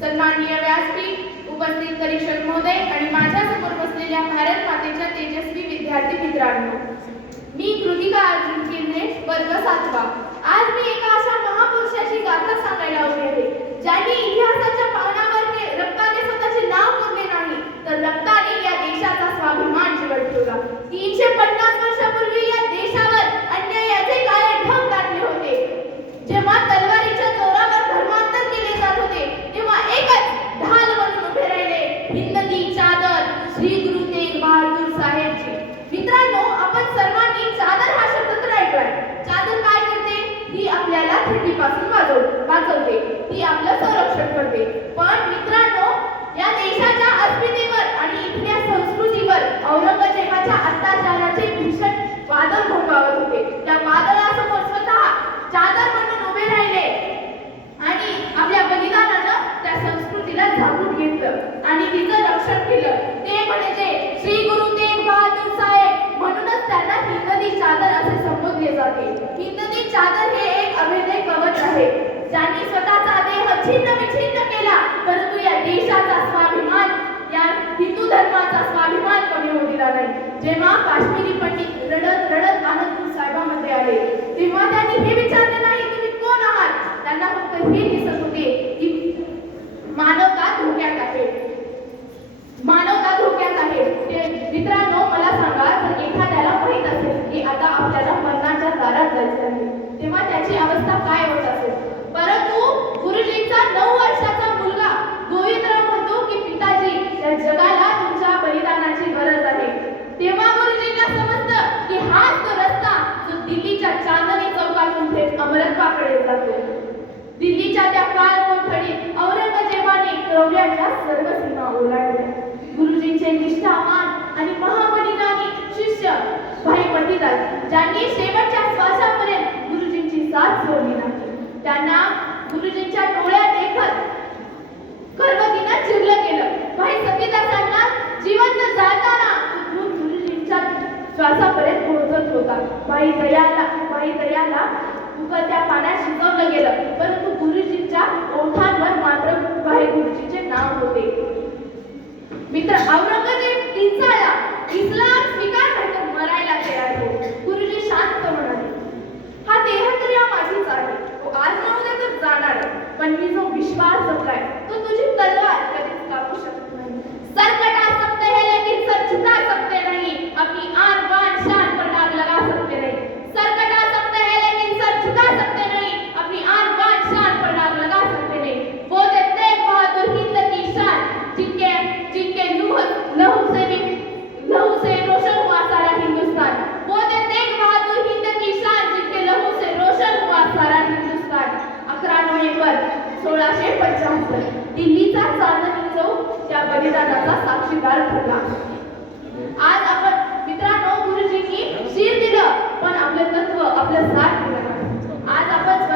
सन्माननीय व्यासपीठ, उपस्थित परीक्षक महोदय आणि माझ्या समोर बसलेल्या भारत मातेच्या तेजस्वी विद्यार्थी मित्रांनो, मी कृतिका अर्जुन केंद्रे, वर्ग 7वा. आज मी एका अशा महापुरुषाची गाथा सांगायला उभी आहे, ज्यांनी इतिहासाच्या पानावर रक्ताने स्वतःचे नाव कोरले नाही, तर रक्ताने या देशाचा स्वाभिमान जिवंत ठेवला. 350 वर्षापूर्वी या देशावर अन्यायाचे काळे ढग दाटले होते. जेव्हा तलवारीच्या जोरावर धर्मांतर केले जात होते, तेव्हा एकच ढाल म्हणून उभे राहिले हिंद की चादर, श्री गुरु तेग बहादूर साहेबजी. मित्रांनो, आपण सर्वांनी चादर हा शब्द तर ऐकलाय. चादर काय करते? ती आपल्याला थंडीपासून वाचवते, ती आपलं संरक्षण करते. पण मित्रांनो, या देशाच्या अस्मितेवर आणि इथल्या संस्कृतीवर औरंगजेबाच्या अत्याचाराचे भीषण वादळ घोंगावत होते. त्या वादळासमोर स्वतः चादर म्हणून उभे राहिले आणि आपल्या बलिदानानं त्या संस्कृतीला झाकून घेतलं आणि तिचं रक्षण केलं. ते म्हणजे श्री गुरु तेग बहादूर साहेब. म्हणूनच त्यांना हिंदवी चादर असे संबोधले जाते. हिंदवी चादर हे एक अभेद्य कवच आहे, ज्यांनी स्वतःचा देह छिन्न विछिन्न केला, परंतु या देशाचा स्वाभिमान, या हिंदू धर्माचा स्वाभिमान कमी होऊ दिला नाही. जेव्हा काश्मीरी पंडित रडत रडत आनंदपूर साहेबांमध्ये आले, तेव्हा त्यांनी हे विचारले नाही तुम्ही कोण आहात. त्यांना फक्त हे दिसत होते की मानवता धोक्यात आहे, मानवता धोक्यात आहे. मित्रांनो, मला सांगा, जर एखाद्याला माहित असेल की आता आपल्याला मरणाच्या दारात जायचं आहे, तेव्हा त्याची अवस्था काय होत असेल. परंतु गुरुजींचा 9 वर्षाचा मुलगा गोविंदराव म्हणतो की पिताजी, या जगाला तुमच्या बलिदानाची गरज आहे. तेव्हा गुरुजींना समजतं की हाच तो रस्ता जो दिल्लीच्या चांदणी चौकातून थेट अमरत्वाकडे जातो. दिल्लीच्या त्या काळ कोठडीत औरंगजेबाने क्रौर्याच्या सर्व सीमा ओलांडल्या. गुरुजींचे निष्ठावान आणि महाबलिदानी शिष्य भाई मतीदास, ज्यांनी शेवटच्या श्वासापर्यंत गुरुजींची साथ सोडली नाही, त्यांना गुरुजींच्या डोळ्यात देखत गर्भतीनं चिरलं गेलं. भाई सतीदासांना जिवंत जाताना गुरुजींच्या श्वासापर्यंत पोहोचत होता. भाई दयाला उकळत्या पाण्यात शिजवलं गेलं, परंतु गुरुजींच्या ओठांवर मात्र भाई गुरुजींचे नाव होते. मित्र, औरंगजेब किंचाळला, इस्लाम स्वीकार नाही तर मरायला तयार हो. गुरुजी शांत म्हणाले, हा देह तर या माझीच आहे, तो आज न उद्या तर जाणार आहे, पण मी जो विश्वास जपलाय तो तुझी तलवार कधीच कापू शकत नाही. सर कटा सकते हैं लेकिन सर झुका सकते नहीं, अपनी आन बान शान पर दाग लगा सकते नहीं. सर कटा सकते हैं लेकिन सर झुका सकते नहीं, अपनी आन बान शान पर दाग लगा सकते नहीं. वो थे तेग बहादुर हिंद की शान, जिनके लहू से रोशन हुआ सारा हिंदुस्तान. वो थे तेग बहादुर हिंद की शान, जिनके लहू से रोशन हुआ सारा हिंदुस्तान. 11 नोव्हेंबर 1675 दिल्लीचा चांदणी चौक त्या बलिदानाचा साक्षीदार ठरला. आज आपण मित्रांनो, गुरुजींनी शिर दिलं पण आपलं तत्व, आपलं साथ दिलं. आज आपण